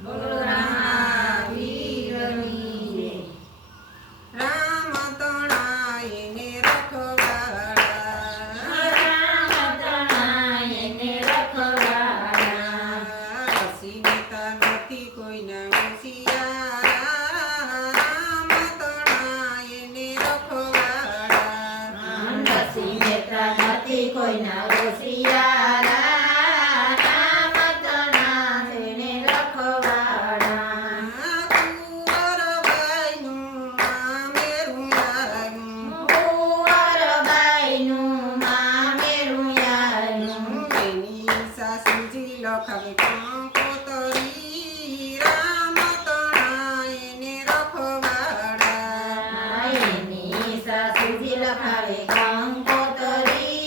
બોલો રામાવીરની જય. રામ તણાય ને રખવાડા, રામ તણાય ને રખવાડા, સીતા નથી કોઈના હોશિયારા. રામ તણાય ને રખવાડા, નરસિંહ મહેતા નથી કોઈના હોશિયારા. રામ તણાય ને રખવાડા, કુંવરબાઈનું મામેરું આવ્યું, કુંવરબાઈનું મામેરું આવ્યું. એની સાસુજી લખાવે કંકોતરી. રામ તણાય ને રખવાડા, એની સાસુજી લખાવે કંકોતરી.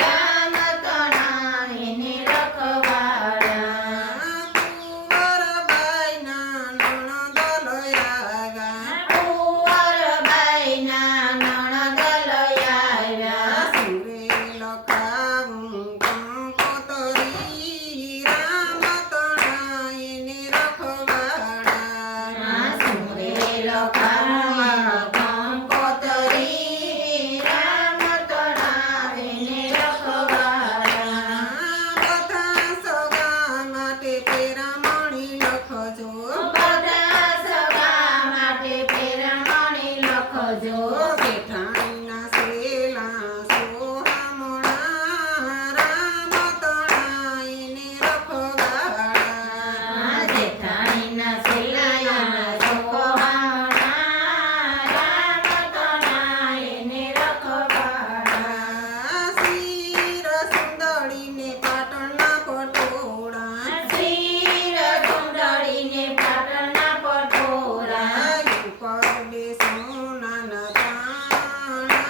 રામ તણાય ને રખવાડા, કુંવરબાઈના નણંદ લયાવ્યા, કુંવરબાઈના નણંદ લઈ આવ્યા. સુરે લખાવું કંકોતરી. રામ તણાય ને રખવાડા, સુરે લખાવું કંકોતરી. રામ તણાય ને રખવાડા, બધા સગા માટે પેરામણી લખજો, બધા સગા માટે પેરમણી લખજો. જેઠાણીના સેલા સોહામણા. રામ તણાય ને રખવાડા, જેઠાણીના સિલાયાના સોહામણા. રામ તણાય ને રખવાડા, શિર સુંદરીને પાટણના પટોળા, શિર સુંદરીને પાટણના પટોળા. ઉપર બે સોનાના તાણા.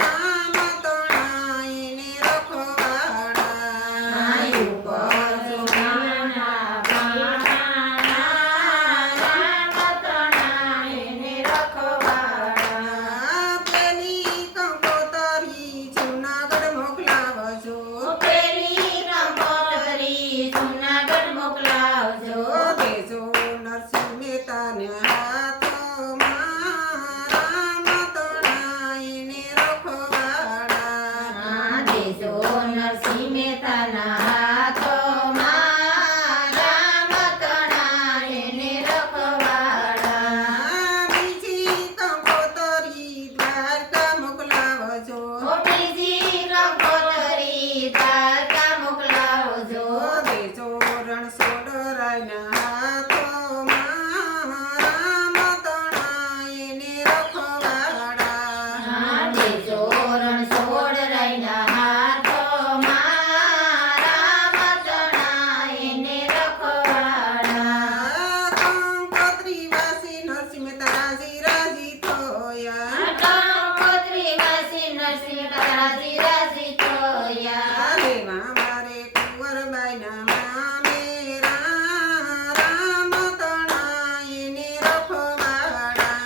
રામ તણાય ને રખવાડા, ઉપર સોનાના પાટણા. રામ તણાય ને રખવાડા, પેલી કંકોતરી જૂનાગઢ મોકલાવજો, પેલી કંકોતરી જૂનાગઢ મોકલાવજો. દેજો નરસિંહ મહેતાને હાથમાં. રામ તણાય ને રખવાડા, દેજો નરસિંહ મહેતાના હાથમાં. રામ તણાય ને રખવાડા, બીજી કંકોતરી દ્વારકા મોકલાવજો, બીજી કંકોતરી દ્વારકા મોકલાવજો. દેજો રણછોડરાયના હાથમાં. રામ તણાય ને રખવાડા, દેજો રણછોડરાયના હાથમાં. રામ તણાય ને રખવાડા, કંકોત્રી વાસી નરસિંહ મહેતા રાજી રાજી થયા. કંકોત્રી વાસી નરસિંહ રાજી રાજી થયા. દેવા મારે કુંવરબાઈના મામેરા. રામ તણાય ને રખવાડા,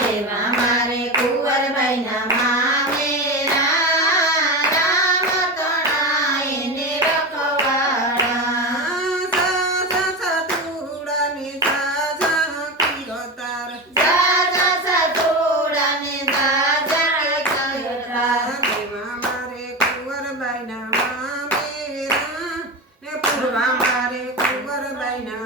દેવા મારે કુંવરબાઈના મામેરા. રામ તણાય ને રખવાડા, સાસુડાને સાજા કિરતાર. જાજા સાસુડાને જાજા કયોતાર. દેવા મારે કુંવરબાઈના મામેરા, ને પૂર્વા મારે કુંવરબાઈના